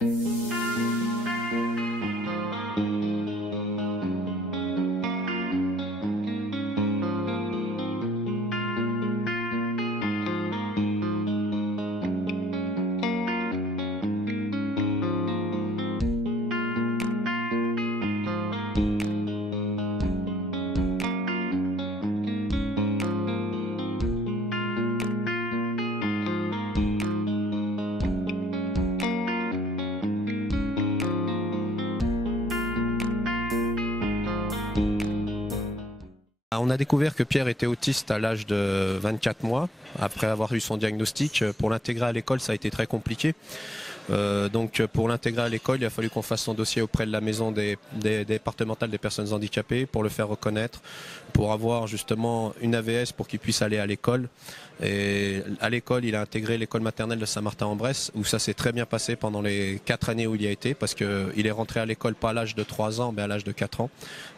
On a découvert que Pierre était autiste à l'âge de 24 mois, après avoir eu son diagnostic. Pour l'intégrer à l'école, ça a été très compliqué. Donc pour l'intégrer à l'école, il a fallu qu'on fasse son dossier auprès de la maison des départementales des personnes handicapées pour le faire reconnaître, pour avoir justement une AVS pour qu'il puisse aller à l'école. Et à l'école, il a intégré l'école maternelle de Saint-Martin-en-Bresse, où ça s'est très bien passé pendant les 4 années où il y a été, parce qu'il est rentré à l'école pas à l'âge de 3 ans, mais à l'âge de 4 ans.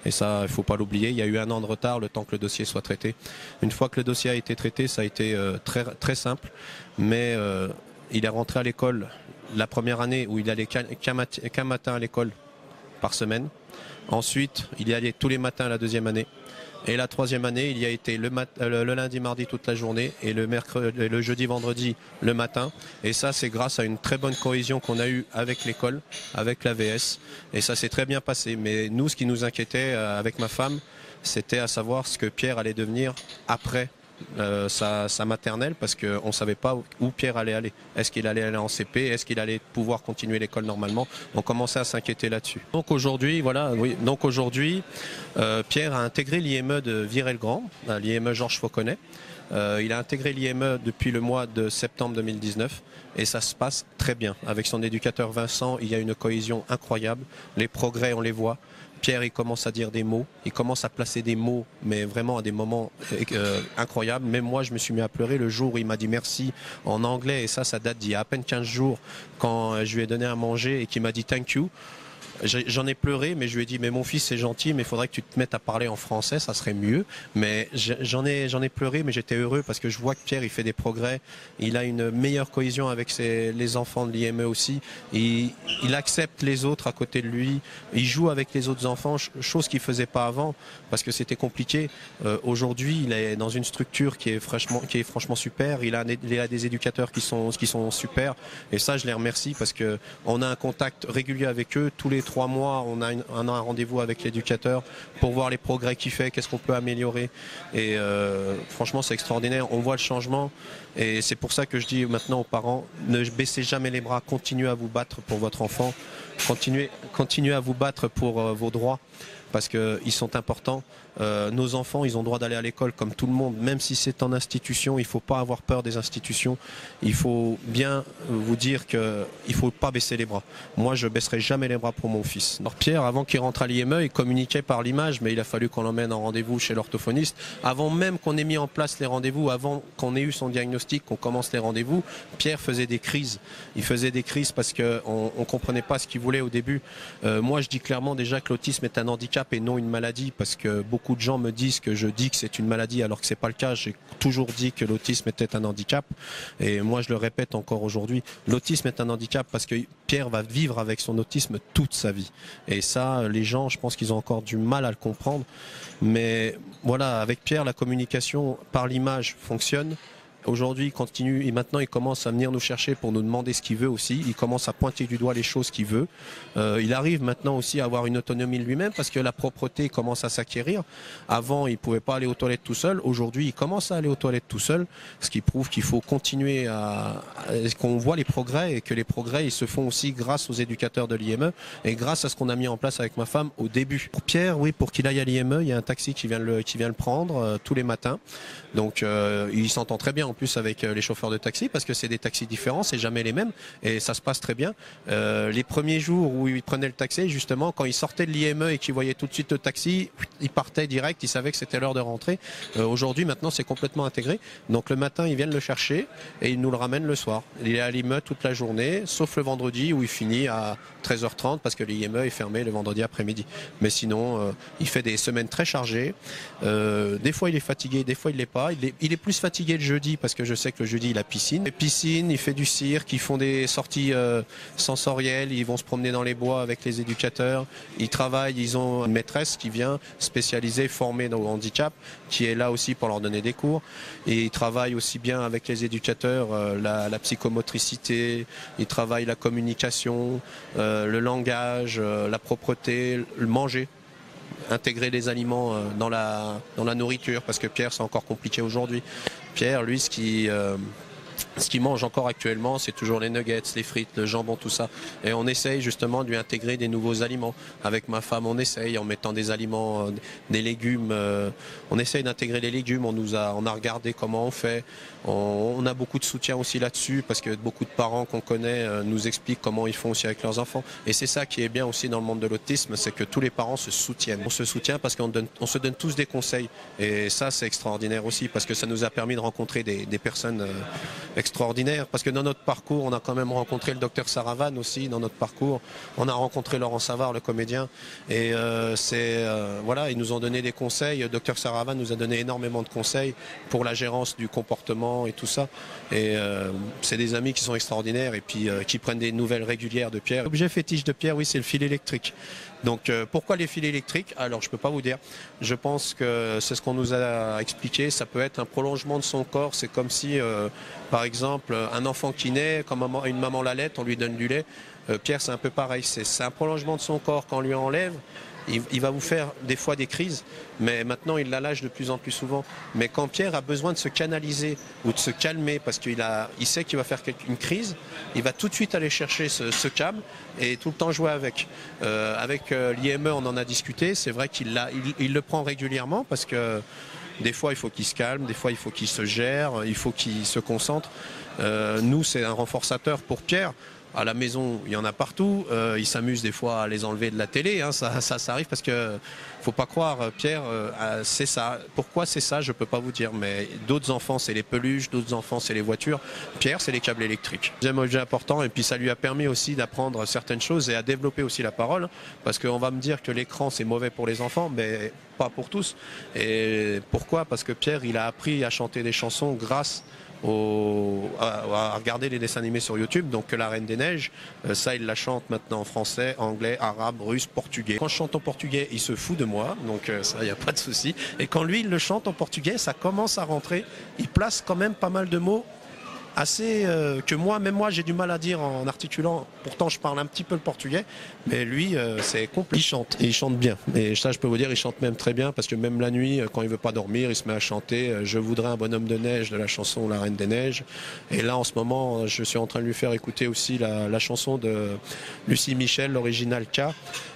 Et ça, il ne faut pas l'oublier. Il y a eu 1 an de retard, le temps que le dossier soit traité. Une fois que le dossier a été traité, ça a été très simple. Mais il est rentré à l'école la première année où il allait qu'un matin à l'école par semaine. Ensuite, il y allait tous les matins la deuxième année. Et la troisième année, il y a été le lundi, mardi toute la journée et le jeudi, vendredi le matin. Et ça, c'est grâce à une très bonne cohésion qu'on a eue avec l'école, avec l'AVS. Et ça s'est très bien passé. Mais nous, ce qui nous inquiétait avec ma femme, c'était à savoir ce que Pierre allait devenir après sa maternelle, parce qu'on ne savait pas où Pierre allait aller. Est-ce qu'il allait aller en CP? Est-ce qu'il allait pouvoir continuer l'école normalement? On commençait à s'inquiéter là-dessus. Donc aujourd'hui, Pierre a intégré l'IME de Viray-le-Grand, l'IME Georges Fauconnet. Il a intégré l'IME depuis le mois de septembre 2019 et ça se passe très bien. Avec son éducateur Vincent, il y a une cohésion incroyable. Les progrès, on les voit. Pierre, il commence à dire des mots, il commence à placer des mots, mais vraiment à des moments incroyables. Même moi, je me suis mis à pleurer le jour où il m'a dit merci en anglais, et ça date d'il y a à peine 15 jours, quand je lui ai donné à manger et qu'il m'a dit thank you. J'en ai pleuré, mais je lui ai dit, mais mon fils c'est gentil, mais il faudrait que tu te mettes à parler en français, ça serait mieux. Mais j'en ai pleuré, mais j'étais heureux parce que je vois que Pierre, il fait des progrès. Il a une meilleure cohésion avec les enfants de l'IME aussi. Il accepte les autres à côté de lui. Il joue avec les autres enfants, chose qu'il faisait pas avant parce que c'était compliqué. Aujourd'hui, il est dans une structure qui est franchement super. Il a des éducateurs qui sont super. Et ça, je les remercie parce que on a un contact régulier avec eux tous les 3 mois, on a un rendez-vous avec l'éducateur pour voir les progrès qu'il fait, qu'est-ce qu'on peut améliorer. Et franchement, c'est extraordinaire. On voit le changement. Et c'est pour ça que je dis maintenant aux parents, ne baissez jamais les bras, continuez à vous battre pour votre enfant, continuez à vous battre pour vos droits, parce qu'ils sont importants. Nos enfants, ils ont le droit d'aller à l'école comme tout le monde, même si c'est en institution. Il ne faut pas avoir peur des institutions. Il faut bien vous dire qu'il ne faut pas baisser les bras. Moi, je ne baisserai jamais les bras pour mon fils. Alors Pierre, avant qu'il rentre à l'IME, il communiquait par l'image, mais il a fallu qu'on l'emmène en rendez-vous chez l'orthophoniste. Avant même qu'on ait mis en place les rendez-vous, avant qu'on ait eu son diagnostic, qu'on commence les rendez-vous, Pierre faisait des crises. Il faisait des crises parce qu'on ne comprenait pas ce qu'il voulait au début. Moi, je dis clairement déjà que l'autisme est un handicap et non une maladie, parce que beaucoup de gens me disent que je dis que c'est une maladie alors que c'est pas le cas. J'ai toujours dit que l'autisme était un handicap et moi je le répète encore aujourd'hui, l'autisme est un handicap parce que Pierre va vivre avec son autisme toute sa vie. Et ça, les gens, je pense qu'ils ont encore du mal à le comprendre. Mais voilà, avec Pierre, la communication par l'image fonctionne. Aujourd'hui, il continue et maintenant il commence à venir nous chercher pour nous demander ce qu'il veut aussi. Il commence à pointer du doigt les choses qu'il veut. Il arrive maintenant aussi à avoir une autonomie de lui-même parce que la propreté commence à s'acquérir. Avant, il ne pouvait pas aller aux toilettes tout seul. Aujourd'hui, il commence à aller aux toilettes tout seul, ce qui prouve qu'il faut continuer qu'on voit les progrès et que les progrès ils se font aussi grâce aux éducateurs de l'IME et grâce à ce qu'on a mis en place avec ma femme au début. Pour Pierre, oui, pour qu'il aille à l'IME, il y a un taxi qui vient le prendre tous les matins. Donc il s'entend très bien en plus avec les chauffeurs de taxi parce que c'est des taxis différents, c'est jamais les mêmes et ça se passe très bien. Les premiers jours où il prenait le taxi, justement, quand il sortait de l'IME et qu'il voyait tout de suite le taxi, il partait direct, il savait que c'était l'heure de rentrer. Aujourd'hui, maintenant, c'est complètement intégré. Donc le matin, ils viennent le chercher et ils nous le ramènent le soir. Il est à l'IME toute la journée, sauf le vendredi où il finit à 13h30 parce que l'IME est fermé le vendredi après-midi. Mais sinon, il fait des semaines très chargées. Des fois, il est fatigué, des fois, il l'est pas. Il est plus fatigué le jeudi parce que je sais que le jeudi il a piscine. Il fait du cirque, ils font des sorties sensorielles, ils vont se promener dans les bois avec les éducateurs. Ils travaillent, ils ont une maîtresse qui vient spécialisée, formée au handicap, qui est là aussi pour leur donner des cours. Et ils travaillent aussi bien avec les éducateurs la psychomotricité, ils travaillent la communication, le langage, la propreté, le manger. Intégrer les aliments dans la nourriture, parce que Pierre, c'est encore compliqué aujourd'hui. Pierre, lui, ce qu'il mange encore actuellement, c'est toujours les nuggets, les frites, le jambon, tout ça. Et on essaye justement de lui intégrer des nouveaux aliments. Avec ma femme, on essaye en mettant des aliments, des légumes. On essaye d'intégrer les légumes. On a regardé comment on fait. On a beaucoup de soutien aussi là-dessus, parce que beaucoup de parents qu'on connaît nous expliquent comment ils font aussi avec leurs enfants. Et c'est ça qui est bien aussi dans le monde de l'autisme, c'est que tous les parents se soutiennent. On se soutient parce on se donne tous des conseils. Et ça, c'est extraordinaire aussi, parce que ça nous a permis de rencontrer des personnes extraordinaires. Parce que dans notre parcours, on a quand même rencontré le docteur Saravan aussi, dans notre parcours. On a rencontré Laurent Savard, le comédien. Et voilà, ils nous ont donné des conseils. Le docteur Saravan nous a donné énormément de conseils pour la gérance du comportement et tout ça. Et c'est des amis qui sont extraordinaires et puis qui prennent des nouvelles régulières de Pierre. L'objet fétiche de Pierre, oui, c'est le fil électrique. Donc pourquoi les fils électriques? Alors je peux pas vous dire. Je pense que c'est ce qu'on nous a expliqué. Ça peut être un prolongement de son corps. C'est comme si, par exemple, un enfant qui naît, comme une maman l'allait, on lui donne du lait. Pierre, c'est un peu pareil. C'est un prolongement de son corps. Quand on lui enlève, il va vous faire des fois des crises, mais maintenant il la lâche de plus en plus souvent. Mais quand Pierre a besoin de se canaliser ou de se calmer parce qu'il sait qu'il va faire une crise, il va tout de suite aller chercher ce câble et tout le temps jouer avec. Avec l'IME, on en a discuté. C'est vrai qu'il le prend régulièrement parce que des fois il faut qu'il se calme, des fois il faut qu'il se gère, il faut qu'il se concentre. Nous, c'est un renforçateur pour Pierre. À la maison, il y en a partout. Il s'amuse des fois à les enlever de la télé. Hein. Ça arrive parce que faut pas croire, Pierre, c'est ça. Pourquoi c'est ça, je peux pas vous dire. Mais d'autres enfants, c'est les peluches. D'autres enfants, c'est les voitures. Pierre, c'est les câbles électriques. Deuxième objet important. Et puis ça lui a permis aussi d'apprendre certaines choses et à développer aussi la parole. Parce qu'on va me dire que l'écran, c'est mauvais pour les enfants, mais pas pour tous. Et pourquoi? Parce que Pierre, il a appris à chanter des chansons grâce à regarder les dessins animés sur YouTube, donc La Reine des Neiges, ça il la chante maintenant en français, anglais, arabe, russe, portugais. Quand je chante en portugais, il se fout de moi, donc ça il n'y a pas de souci. Et quand lui il le chante en portugais, ça commence à rentrer, il place quand même pas mal de mots assez que même moi j'ai du mal à dire en articulant. Pourtant je parle un petit peu le portugais, mais lui c'est compliqué. Il chante et il chante bien. Et ça je peux vous dire, il chante même très bien parce que même la nuit quand il veut pas dormir, il se met à chanter Je voudrais un bonhomme de neige de la chanson La Reine des Neiges. Et là en ce moment je suis en train de lui faire écouter aussi la chanson de Lucie Michel, l'original K,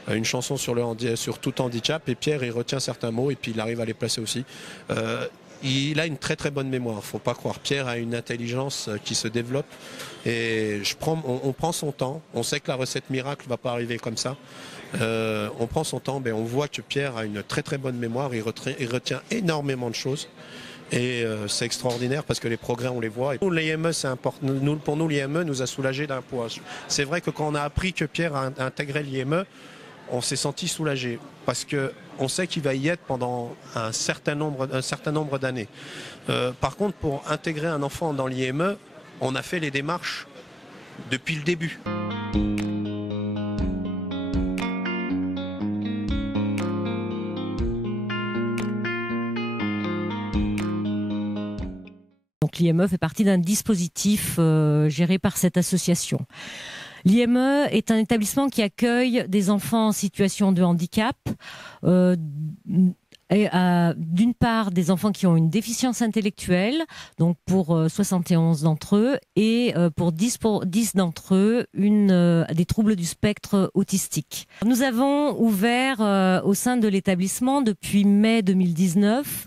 une chanson sur tout handicap. Et Pierre il retient certains mots et puis il arrive à les placer aussi. Il a une très très bonne mémoire, faut pas croire. Pierre a une intelligence qui se développe et on prend son temps. On sait que la recette miracle va pas arriver comme ça. On prend son temps, mais on voit que Pierre a une très très bonne mémoire. Il retient énormément de choses et c'est extraordinaire parce que les progrès on les voit. Et pour l'IME, c'est important. Pour nous, l'IME nous a soulagé d'un poids. C'est vrai que quand on a appris que Pierre a intégré l'IME, on s'est senti soulagé parce que on sait qu'il va y être pendant un certain nombre d'années. Par contre, pour intégrer un enfant dans l'IME, on a fait les démarches depuis le début. Donc l'IME fait partie d'un dispositif géré par cette association. L'IME est un établissement qui accueille des enfants en situation de handicap, d'une part des enfants qui ont une déficience intellectuelle, donc pour 71 d'entre eux, et pour 10 d'entre eux, des troubles du spectre autistique. Nous avons ouvert au sein de l'établissement depuis mai 2019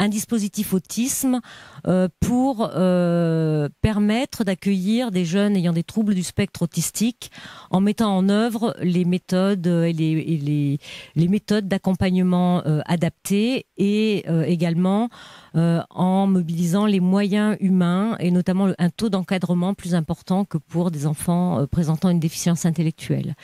un dispositif autisme pour permettre d'accueillir des jeunes ayant des troubles du spectre autistique en mettant en œuvre les méthodes les méthodes d'accompagnement adaptées et également en mobilisant les moyens humains et notamment un taux d'encadrement plus important que pour des enfants présentant une déficience intellectuelle.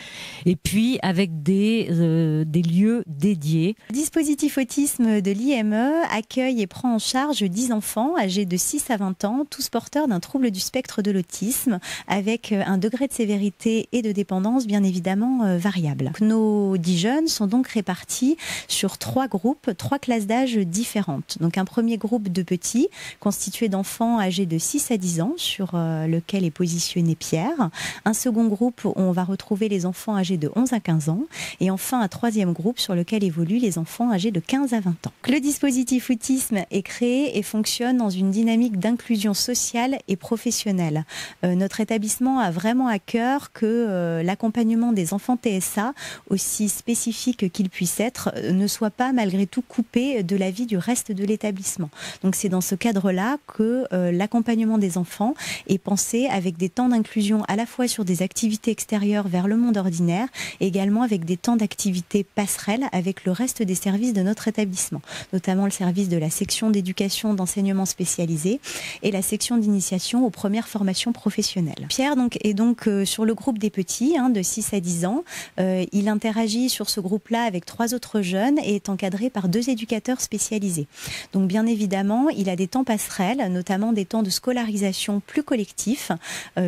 Et puis avec des lieux dédiés. Le dispositif autisme de l'IME accueille et prend en charge 10 enfants âgés de 6 à 20 ans, tous porteurs d'un trouble du spectre de l'autisme, avec un degré de sévérité et de dépendance bien évidemment variable. Nos 10 jeunes sont donc répartis sur 3 groupes, 3 classes d'âge différentes. Donc un premier groupe de petits, constitué d'enfants âgés de 6 à 10 ans, sur lequel est positionné Pierre. Un second groupe où on va retrouver les enfants âgés de 11 à 15 ans. Et enfin un troisième groupe sur lequel évoluent les enfants âgés de 15 à 20 ans. Le dispositif autisme est créé et fonctionne dans une dynamique d'inclusion sociale et professionnelle. Notre établissement a vraiment à cœur que l'accompagnement des enfants TSA, aussi spécifique qu'il puisse être, ne soit pas malgré tout coupé de la vie du reste de l'établissement. Donc c'est dans ce cadre-là que l'accompagnement des enfants est pensé avec des temps d'inclusion à la fois sur des activités extérieures vers le monde ordinaire, et également avec des temps d'activité passerelles avec le reste des services de notre établissement, notamment le service de la section d'éducation d'enseignement spécialisé et la section d'initiation aux premières formations professionnelles. Pierre est donc sur le groupe des petits, de 6 à 10 ans. Il interagit sur ce groupe-là avec 3 autres jeunes et est encadré par 2 éducateurs spécialisés. Donc bien évidemment, il a des temps passerelles, notamment des temps de scolarisation plus collectifs,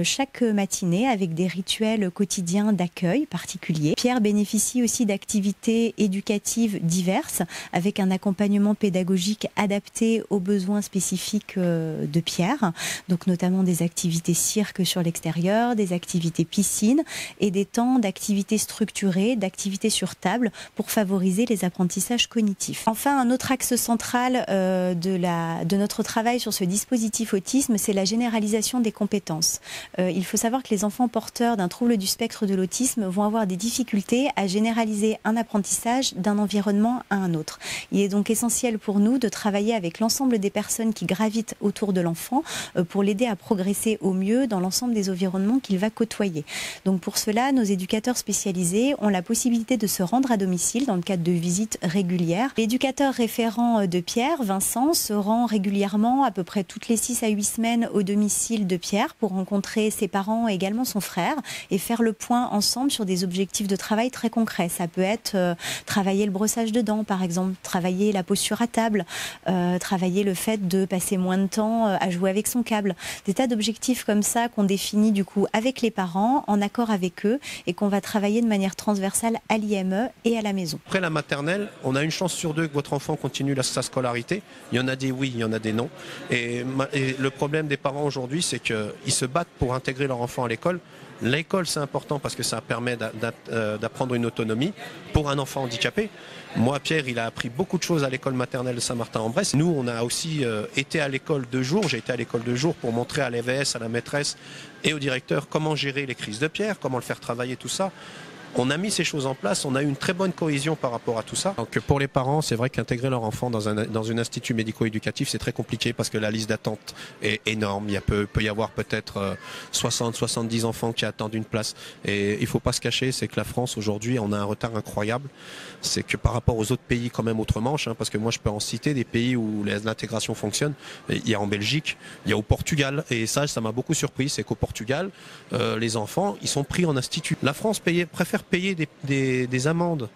chaque matinée avec des rituels quotidiens d'accueil particuliers. Pierre bénéficie aussi d'activités éducatives diverses avec un accompagnement pédagogique adapté aux besoins spécifiques de Pierre, donc notamment des activités cirque sur l'extérieur, des activités piscine et des temps d'activités structurées, d'activités sur table pour favoriser les apprentissages cognitifs. Enfin, un autre axe central de notre travail sur ce dispositif autisme, c'est la généralisation des compétences. Il faut savoir que les enfants porteurs d'un trouble du spectre de l'autisme vont avoir des difficultés à généraliser un apprentissage d'un environnement à un autre. Il est donc essentiel pour nous de travailler avec l'ensemble des personnes qui gravitent autour de l'enfant pour l'aider à progresser au mieux dans l'ensemble des environnements qu'il va côtoyer. Donc pour cela, nos éducateurs spécialisés ont la possibilité de se rendre à domicile dans le cadre de visites régulières. L'éducateur référent de Pierre, Vincent, se rend régulièrement, à peu près toutes les 6 à 8 semaines, au domicile de Pierre pour rencontrer ses parents et également son frère et faire le point ensemble sur des objectifs de travail très concrets. Ça peut être travailler le brossage de dents, par exemple, travailler la posture à table, travailler le fait de passer moins de temps à jouer avec son câble. Des tas d'objectifs comme ça qu'on définit du coup avec les parents, en accord avec eux et qu'on va travailler de manière transversale à l'IME et à la maison. Après la maternelle, on a une chance sur 2 que votre enfant continue sa scolarité. Il y en a des oui, il y en a des non. Et le problème des parents aujourd'hui, c'est qu'ils se battent pour intégrer leur enfant à l'école. L'école, c'est important parce que ça permet d'apprendre une autonomie pour un enfant handicapé. Moi, Pierre, il a appris beaucoup de choses à l'école maternelle de Saint-Martin-en-Bresse. Nous, on a aussi été à l'école 2 jours. J'ai été à l'école 2 jours pour montrer à l'EVS, à la maîtresse et au directeur comment gérer les crises de Pierre, comment le faire travailler, tout ça. On a mis ces choses en place, on a eu une très bonne cohésion par rapport à tout ça. Donc pour les parents, c'est vrai qu'intégrer leur enfant dans un institut médico-éducatif, c'est très compliqué parce que la liste d'attente est énorme. Il peut y avoir peut-être 60-70 enfants qui attendent une place. Et il ne faut pas se cacher, c'est que la France aujourd'hui, on a un retard incroyable. C'est que par rapport aux autres pays quand même outre-Manche, parce que moi je peux en citer des pays où l'intégration fonctionne. Il y a en Belgique, il y a au Portugal. Et ça m'a beaucoup surpris, c'est qu'au Portugal, les enfants, ils sont pris en institut. La France préfère payer des amendes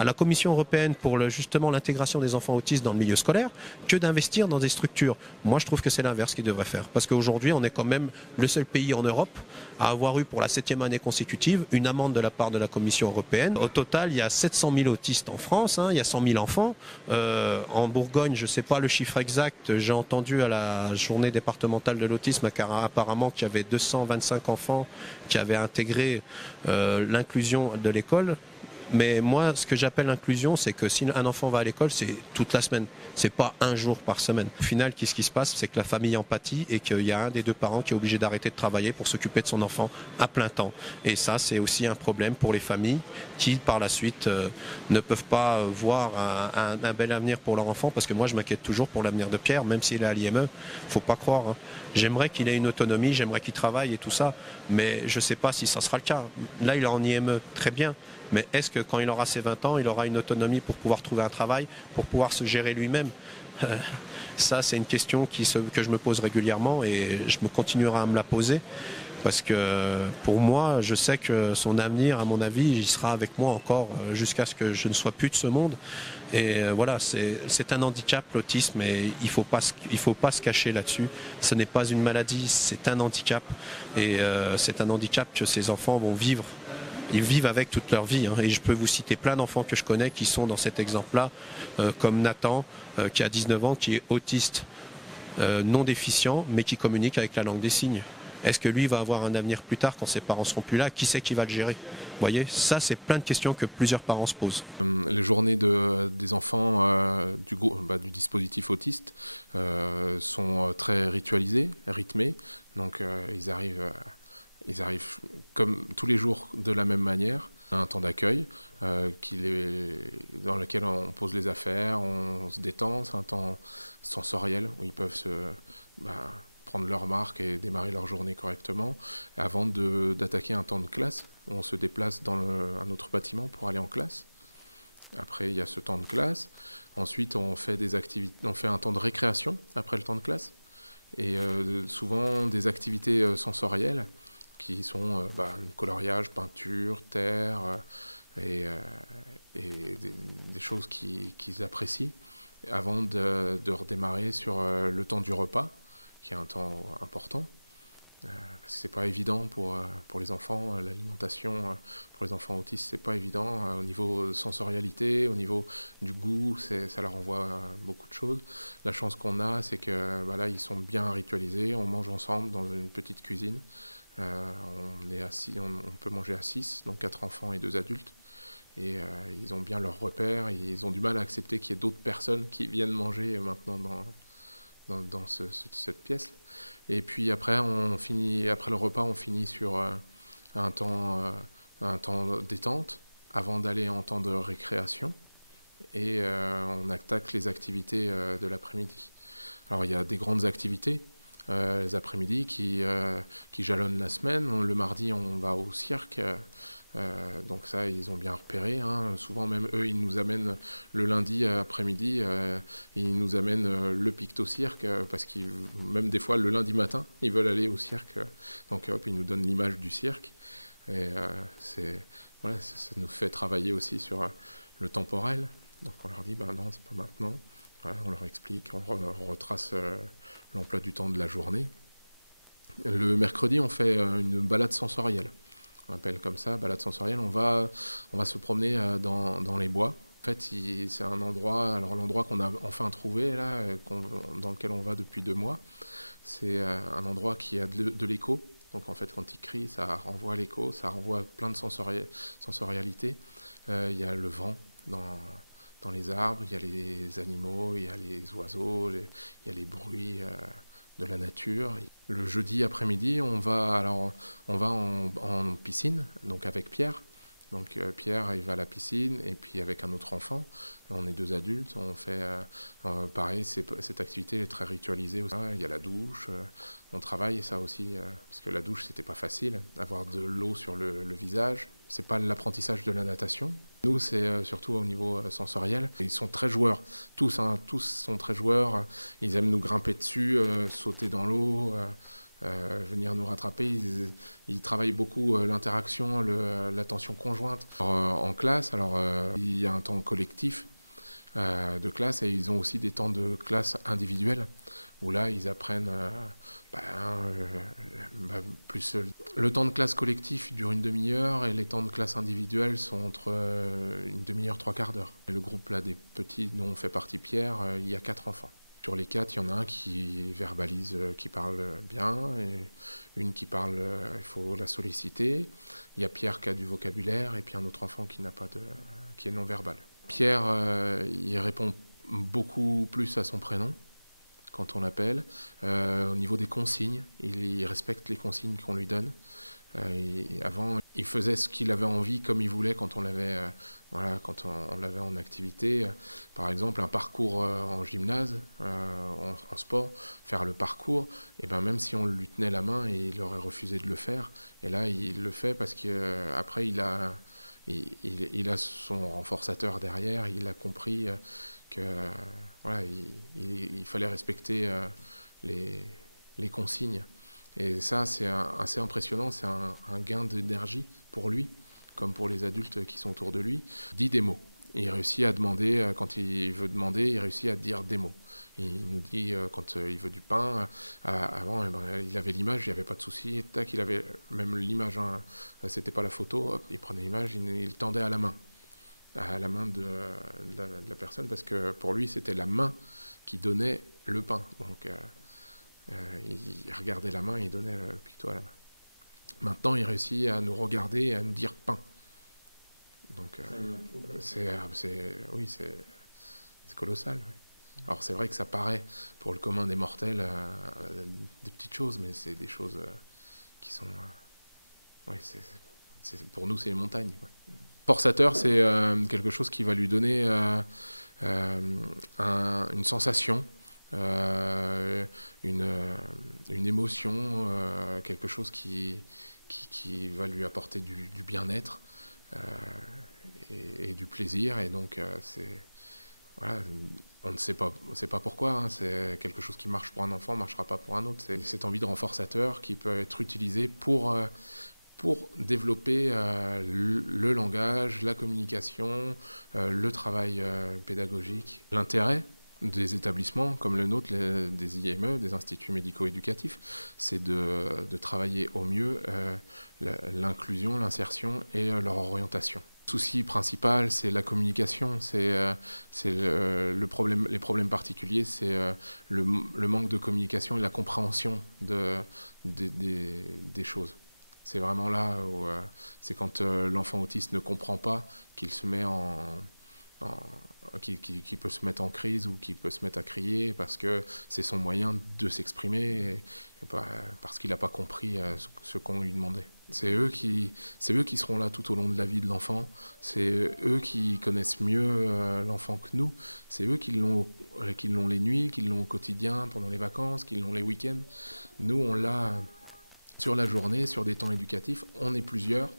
à la Commission européenne pour justement l'intégration des enfants autistes dans le milieu scolaire que d'investir dans des structures. Moi, je trouve que c'est l'inverse qu'ils devraient faire. Parce qu'aujourd'hui, on est quand même le seul pays en Europe à avoir eu pour la 7e année consécutive une amende de la part de la Commission européenne. Au total, il y a 700 000 autistes en France, il y a 100 000 enfants. En Bourgogne, je ne sais pas le chiffre exact, j'ai entendu à la journée départementale de l'autisme apparemment qu'il y avait 225 enfants qui avaient intégré l'inclusion de l'école. Mais moi, ce que j'appelle l'inclusion, c'est que si un enfant va à l'école, c'est toute la semaine. C'est pas un jour par semaine. Au final, qu'est-ce qui se passe? C'est que la famille empathie et qu'il y a un des 2 parents qui est obligé d'arrêter de travailler pour s'occuper de son enfant à plein temps. Et ça, c'est aussi un problème pour les familles qui, par la suite, ne peuvent pas voir un bel avenir pour leur enfant. Parce que moi, je m'inquiète toujours pour l'avenir de Pierre, même s'il est à l'IME. Faut pas croire. J'aimerais qu'il ait une autonomie, j'aimerais qu'il travaille et tout ça. Mais je sais pas si ça sera le cas. Là, il est en IME, très bien. Mais est-ce que quand il aura ses 20 ans, il aura une autonomie pour pouvoir trouver un travail, pour pouvoir se gérer lui-même? Ça, c'est une question que je me pose régulièrement et je me continuerai à me la poser. Parce que pour moi, je sais que son avenir, à mon avis, il sera avec moi encore jusqu'à ce que je ne sois plus de ce monde. Et voilà, c'est un handicap, l'autisme, et il faut pas se cacher là-dessus. Ce n'est pas une maladie, c'est un handicap. Et c'est un handicap que ces enfants vont vivre. Ils vivent avec toute leur vie. Et je peux vous citer plein d'enfants que je connais qui sont dans cet exemple-là, comme Nathan, qui a 19 ans, qui est autiste, non déficient, mais qui communique avec la langue des signes. Est-ce que lui va avoir un avenir plus tard quand ses parents seront plus là? Qui c'est qui va le gérer? Vous voyez, ça c'est plein de questions que plusieurs parents se posent. Les journées des enfants du dispositif autiste sont très ritualisées, rythmées. Donc ils arrivent comme tous les jours de la même manière. Un temps d'accueil dans lequel on pose les affaires, on se détend. C'est un temps sensoriel où ils peuvent prendre leur marque et démarrer leur journée correctement avant d'attaquer un temps de classe. On se déplace dans un autre bâtiment pour aller en classe. Après, il y a ce temps de classe. Ensuite, on fait un temps de récréation après le temps de classe. Et souvent, des activités sensorielles qui sont coloriage, peinture, terre et des choses qu'ils apprécient avant de redémarrer sur le temps du repas, qui est un temps important. Parce que c'est pas évident pour les enfants, l'alimentation pour les enfants autistes, c'est pas évident au niveau sensorialité, au niveau du goût, ça leur envoie beaucoup de choses. La chance qu'on a, c'est que là, ils sont bien ritualisés, on mange ensemble dans une petite cuisine. On peut manger à 6, donc 4 enfants et 2 adultes. Et ils ont bien leurs repères, ils ont du mal à accepter qu'il y ait d'autres personnes qui viennent manger maintenant dans cette pièce. Et puis après le repas, on finit sur un temps détente avant d'aller en temps de récréation. Et on attaque les activités de l'après-midi. Alors il y a des grandes activités les après-midi qui jalonnent la semaine. Le mardi, on va au cirque. Donc ça, ils ont bien repéré. Souvent, même eux, ils nous amènent le lundi après-midi, ils nous amènent le picto-cirque, parce qu'ils, même des fois, le lundi matin, ils veulent aller au cirque. Donc hop, ils nous donnent l'image du cirque. Et ça nous fait travailler aussi sur le temporel. Donc on leur dit, non, c'est pas maintenant. Voilà, on leur explique, on retrace l'emploi du temps de la journée. Le mercredi, on fait une balade sensorielle. On appelle comme ça, balade sensorielle. On va se promener dans les bois. En fait, c'est un endroit, alors l'endroit qu'on a enfin trouvé, là, dans lequel on va depuis 2 mois, c'est un endroit qui a de l'écho. Donc en fait, quand il crie, ça renvoie l'écho, ça renvoie plein de sensorialité. Il y a le vent dans les arbres, il y a les animaux, il y a les oiseaux, il y a les bruits de la nature. Le jeudi après-midi, on va en piscine, donc avec Pierre. Donc Pierre, il va à la piscine, et puis avec un autre enfant. Et on est 2 adultes, on fait pareil, cette activité est très ritualisée aussi. Il y a la douche, on travaille ça aussi, parce que la douche, c'était pas facile, avoir de l'eau sur le visage. C'est pas l'apprentissage de la natation. Nous, c'est surtout au niveau sensoriel. Ils sont très joueurs, tous sont très joueurs. Ils aiment nous grimper dessus, sauter dans l'eau, venir nous rattraper. Ils travaillent beaucoup l'interaction, l'attention conjointe. En classe, il y a un temps collectif de classe, et ils ont aussi des temps de classe individuels où là ils apprennent plus. Le temps de classe collectif dure une demi-heure, et les temps de classe individuels sont entre une demi-heure, 3/4 d'heure. Et le groupe là des petits dont fait partie Pierre, il y a 4 enfants. Sur les 4, il y en a un qui verbalise, qui parle bien, et une qui parle, il faut la solliciter. Il y a Pierre qui a du vocabulaire, et puis un autre enfant qui est non-verbal. Pierre, il répond beaucoup plus à son prénom quand on l'appelle. Au niveau des consignes, il respecte les consignes qu'on lui donne. Avant, il faisait ce qu'il avait envie, comme il voulait, quand on l'avait en activité. Par exemple, un parcours en gymnase, en sport, faire le parcours, et même si on lui tenait la main, il aurait refusé de le faire. Et là, il le fait parce qu'après, il a il a son renforçateur derrière, il a compris que voilà, il fallait respecter les consignes. Et ça, c'est assez impressionnant, c'est un gain d'énergie pour lui, comme pour les adultes qui sont autour de lui. Il dit des mots. Il réussit à demander, quand il veut demander, il réussit à dire des mots. Il nous dit, quand il veut du pain, avant, il avait l'image, il n'y avait pas de souci. Tac, il avait même l'image, hein, c'était pas la photo, hop, il prenait l'image, il tendait à la main de la personne, parce que pour lui, c'était la main qui donnait le pain. Donc, il regardait la main et il donnait le picto à la main. Maintenant, il réussit à nous regarder et à nous dire pain. Donc, oui, c'est colossal. Oui. Alors, c'est vrai que ça paraît, pour le commun des mortels, des petites choses, mais c'est des choses qui sont... oui, pour nous, c'est les montagnes, quoi. Forçateur, c'est quelque chose qui va lui donner une sensation, une émotion, quelque chose qui va lui apporter du bien-être et du plaisir. Et donc, voilà, on ne sait pas pourquoi, hein, c'est quelque chose qui marche pour un enfant, ne marchera pas pour un autre. C'est cette envie de renforçateur qui peut être utilisée pour développer le langage, la communication, le travail pédagogique. L'intérêt des établissements comme le nôtre, des IME, des instituts médico-éducatifs, c'est de travailler au mieux l'inclusion, l'insertion et leur orientation. Le souci principal, c'est la communication, c'est les problèmes particuliers, c'est le manque de communication et la compréhension des choses. C'est vraiment là où c'est quand l'enfant autiste ne comprend pas qu'il se met qui peut se mettre en crise ou qui peut se mettre à crier parce que c'est son moyen de s'exprimer parce qu'il n'a pas compris ce qu'on lui demandait. C'est eux qui seront là tout au long de la vie de l'enfant. C'est eux qui connaissent mieux l'enfant que nous. C'est eux qui l'ont les nuits, qui l'ont au quotidien, pendant les vacances, qui l'ont les week-ends. Nous, on l'a sur la journée, sur des temps éducatifs. On est plusieurs.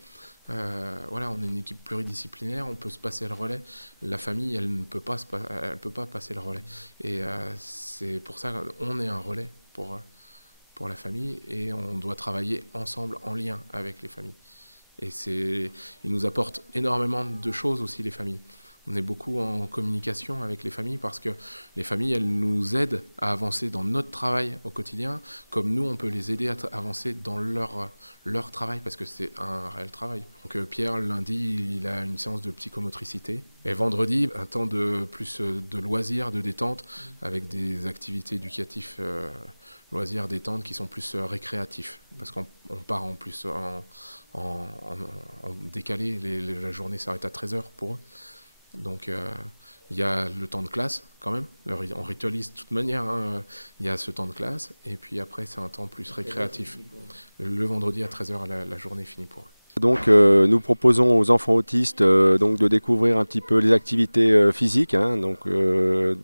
Voilà, on est une équipe pluridisciplinaire, on peut se passer le relais. La famille, elle ne peut pas passer le relais. Et c'est pour ça qu'on est un relais pour la famille et on doit travailler ensemble en lien avec les familles. Et ils nous apportent énormément de choses aussi, les familles. On est beaucoup en communication avec les familles parce que les familles, elles nous aident à avancer dans notre travail au quotidien, comme nous, on peut les aider à avancer dans leur travail parce que c'est un réel travail. Donc Pierre, lundi, il a une séance de psychomotricité et vendredi, un temps de plus de loisirs, de détente avec des activités éducatives, loisirs, détente qui sont plus récréatifs parce qu'on part en plus en décalé, la journée s'arrête à 13h pour eux. Donc il y a le temps de classe quand même, on ritualise de toute manière, hein. Il y a ce temps de classe et puis après c'est un temps plus récréatif. Le vendredi à 13h la journée finit pour eux. Donc nous proposons aux enfants autistes donc de découvrir un petit peu les activités physiques, hein, donc,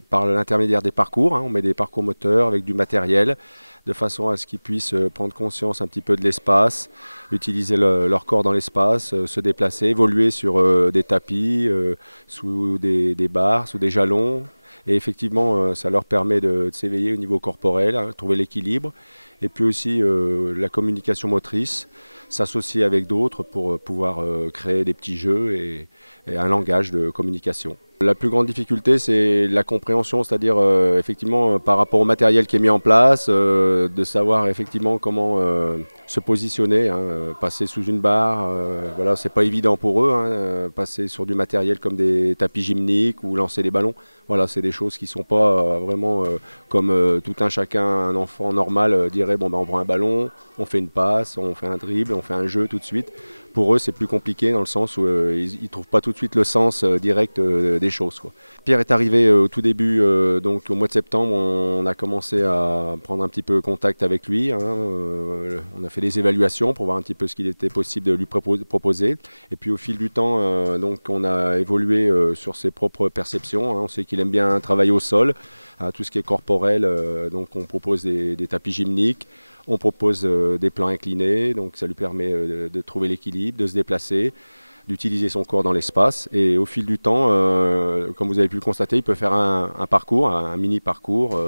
par l'intermédiaire des parcours, hein, on met des parcours moteurs avec du matériel, de façon à ce qu'ils puissent prendre conscience un petit peu de l'espace, utiliser leur corps dans l'espace, se déplacer, évoluer sur des tapis, sous des barres, sous des jalons. Et effectivement, ça leur permet de s'éveiller au niveau corporel, hein, trouver l'équilibre. Et puis aussi la communication motrice, s'associer avec d'autres pour pouvoir créer des petits jeux et un langage de communication. La plus grande difficulté, c'est la compréhension, c'est-à-dire effectivement par rapport au matériel qui est mis en place, de savoir effectivement comment se positionner, hein, passer sous une barre, voilà, c'est pas évident pour eux, hein, passer sur du matériel comme des tapis gymniques ou lancer des ballons. Voilà, c'est des choses qui sont pas vraiment comme tout un chacun, un enfant normal dirait bon ben on prend un ballon, on fait une passe, on fait un dribble, on fait un jeu tout de suite. Pour eux, c'est plus compliqué dans le sens où ils ne trouvent pas tout de suite le sens direct des choses, quoi. Pierre est arrivé au tout début, donc au mois de septembre, on a commencé à prendre un petit peu contact avec lui, hein, on a fait des évaluations pour voir un petit peu ce qu'il était possible de lui proposer. Et puis au fil du temps, donc on a évolué sur ses propres perceptions, hein. On sait qu'il aime bien travailler au sol, tout ce qui est corporel, donc on propose des tapis gymniques. On propose des plans inclinés, donc ça lui permet de trouver l'équilibre, de se déplacer, d'utiliser son corps dans l'espace. Et au fil du temps, comme vous avez pu le constater, il peut faire un parcours, un mini parcours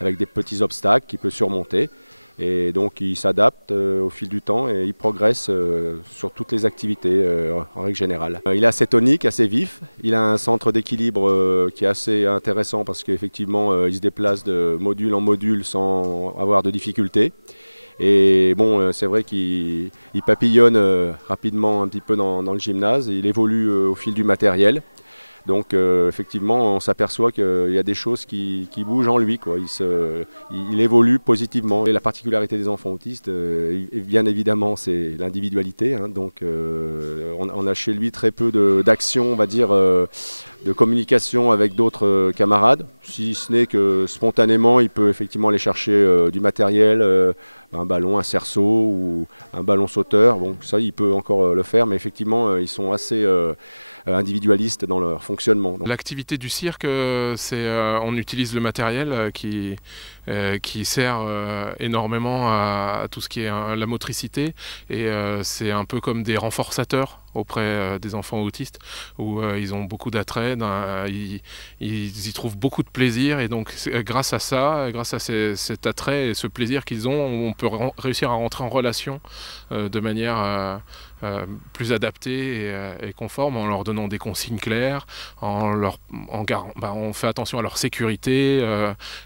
avec des petits obstacles qu'il peut surmonter. Et donc il s'adapte au fil du temps et il progresse sur toutes les activités en règle générale. Il est assez tonique, assez vif. Il a un centre d'équilibre qui est assez intéressant parce qu'effectivement il se déplace de module en module sans avoir de difficultés. Et bon, c'est vrai qu'il papillonne rapidement un petit peu dans le gymnase. Il évolue au fil du matériel. Donc effectivement, on s'aperçoit qu'il y a des choses qui bougent en lui, quoi. Il évolue positivement. Et la particularité des enfants autistes, bien évidemment, c'est l'individualité. Hein. Donc on a chez lui très peu d'action, on va dire, de communication avec d'autres camarades. Si ce n'est que spontanément, il peut effectivement aller chercher du matériel, un ballon, un cerceau ou un ballon sauteur. Bon, ça, il peut encore le faire, mais effectivement, ils sont assez individualistes dans leur fonctionnement. L'activité du cirque, on utilise le matériel qui sert énormément à tout ce qui est la motricité, et c'est un peu comme des renforçateurs auprès des enfants autistes où ils ont beaucoup d'attrait, ils y trouvent beaucoup de plaisir, et donc grâce à ça, grâce à cet attrait et ce plaisir qu'ils ont, on peut réussir à rentrer en relation de manière plus adaptée et conforme, en leur donnant des consignes claires, on fait attention à leur sécurité,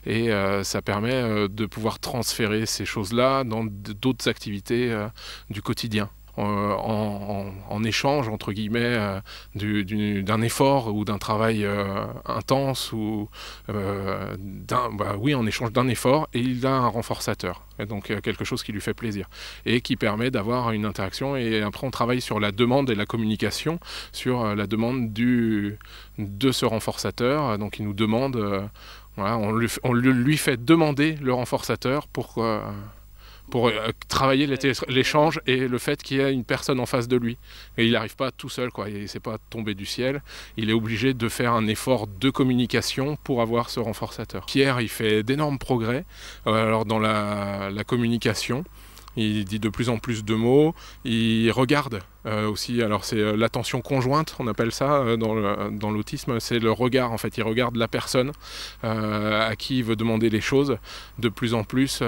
et ça permet de pouvoir transférer ces choses-là dans d'autres activités du quotidien. En échange, entre guillemets, d'un effort ou d'un travail intense, ou en échange d'un effort, et il a un renforçateur, et donc quelque chose qui lui fait plaisir et qui permet d'avoir une interaction. Et après on travaille sur la demande et la communication sur la demande de ce renforçateur. Donc il nous demande, on lui fait demander le renforçateur pour travailler l'échange et le fait qu'il y ait une personne en face de lui. Et il n'arrive pas tout seul, quoi. Il ne s'est pas tombé du ciel. Il est obligé de faire un effort de communication pour avoir ce renforçateur. Pierre, il fait d'énormes progrès dans la communication. Il dit de plus en plus de mots. Il regarde aussi. Alors c'est l'attention conjointe, on appelle ça dans l'autisme. C'est le regard, en fait. Il regarde la personne à qui il veut demander les choses. De plus en plus,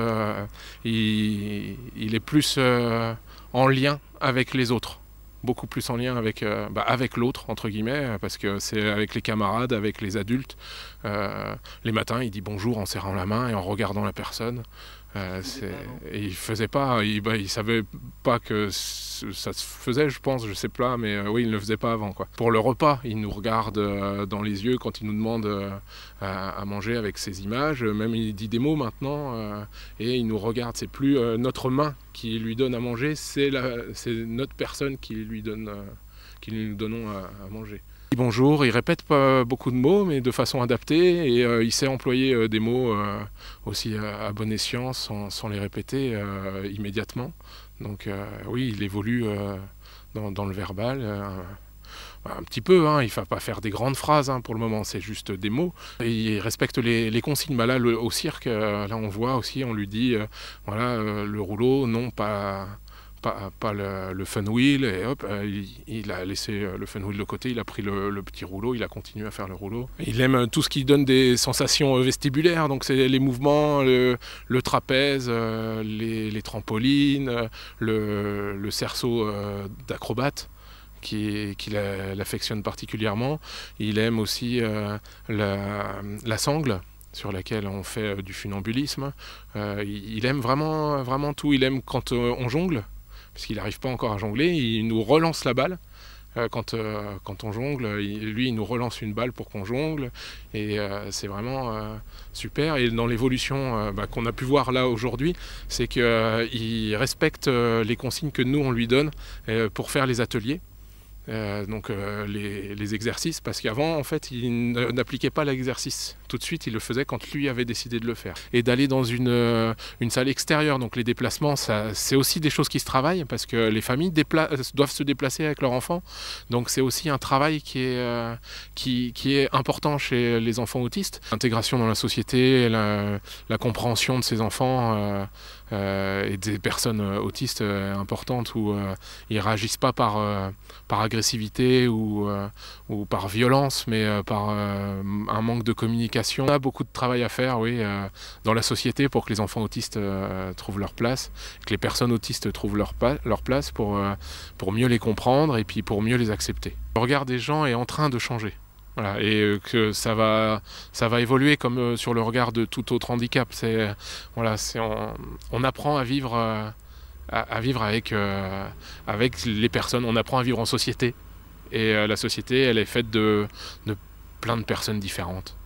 il est plus en lien avec les autres. Beaucoup plus en lien avec l'autre, entre guillemets, parce que c'est avec les camarades, avec les adultes. Les matins, il dit bonjour en serrant la main et en regardant la personne. Et il faisait pas, il savait pas que ça se faisait, je pense, je sais pas, mais oui, il ne le faisait pas avant, quoi. Pour le repas, il nous regarde dans les yeux quand il nous demande à manger avec ses images. Même il dit des mots maintenant, et il nous regarde. C'est plus notre main qui lui donne à manger, c'est notre personne qui lui donne, qui nous donnons à manger. Bonjour, il répète pas beaucoup de mots, mais de façon adaptée, et il sait employer des mots aussi à bon escient, sans les répéter immédiatement. Donc oui, il évolue dans le verbal. Un petit peu, hein, il ne va pas faire des grandes phrases pour le moment, c'est juste des mots. Et il respecte les consignes. Là, au cirque, là on voit aussi, on lui dit, le rouleau, non pas le fun wheel, et hop, il a laissé le fun wheel de côté, il a pris le petit rouleau, il a continué à faire le rouleau. Il aime tout ce qui donne des sensations vestibulaires, donc c'est les mouvements, le trapèze, les trampolines, le cerceau d'acrobate, qu'il affectionne particulièrement. Il aime aussi la sangle, sur laquelle on fait du funambulisme. Il aime vraiment, vraiment tout. Il aime quand on jongle, parce qu'il n'arrive pas encore à jongler, il nous relance la balle. Quand on jongle, lui il nous relance une balle pour qu'on jongle, et c'est vraiment super. Et dans l'évolution qu'on a pu voir là aujourd'hui, c'est qu'il respecte les consignes que nous on lui donne pour faire les ateliers. Donc les exercices, parce qu'avant en fait il n'appliquait pas l'exercice tout de suite, il le faisait quand lui avait décidé de le faire. Et d'aller dans une salle extérieure, donc les déplacements, c'est aussi des choses qui se travaillent, parce que les familles doivent se déplacer avec leurs enfants, donc c'est aussi un travail qui est important chez les enfants autistes. L'intégration dans la société, la compréhension de ces enfants et des personnes autistes importantes où ils réagissent pas par agressivité ou par violence, mais par un manque de communication. On a beaucoup de travail à faire, oui, dans la société pour que les enfants autistes trouvent leur place, que les personnes autistes trouvent leur place pour mieux les comprendre et puis pour mieux les accepter. Le regard des gens est en train de changer. Voilà, et que ça va évoluer comme sur le regard de tout autre handicap. On apprend à vivre avec les personnes, on apprend à vivre en société. Et la société, elle est faite de plein de personnes différentes.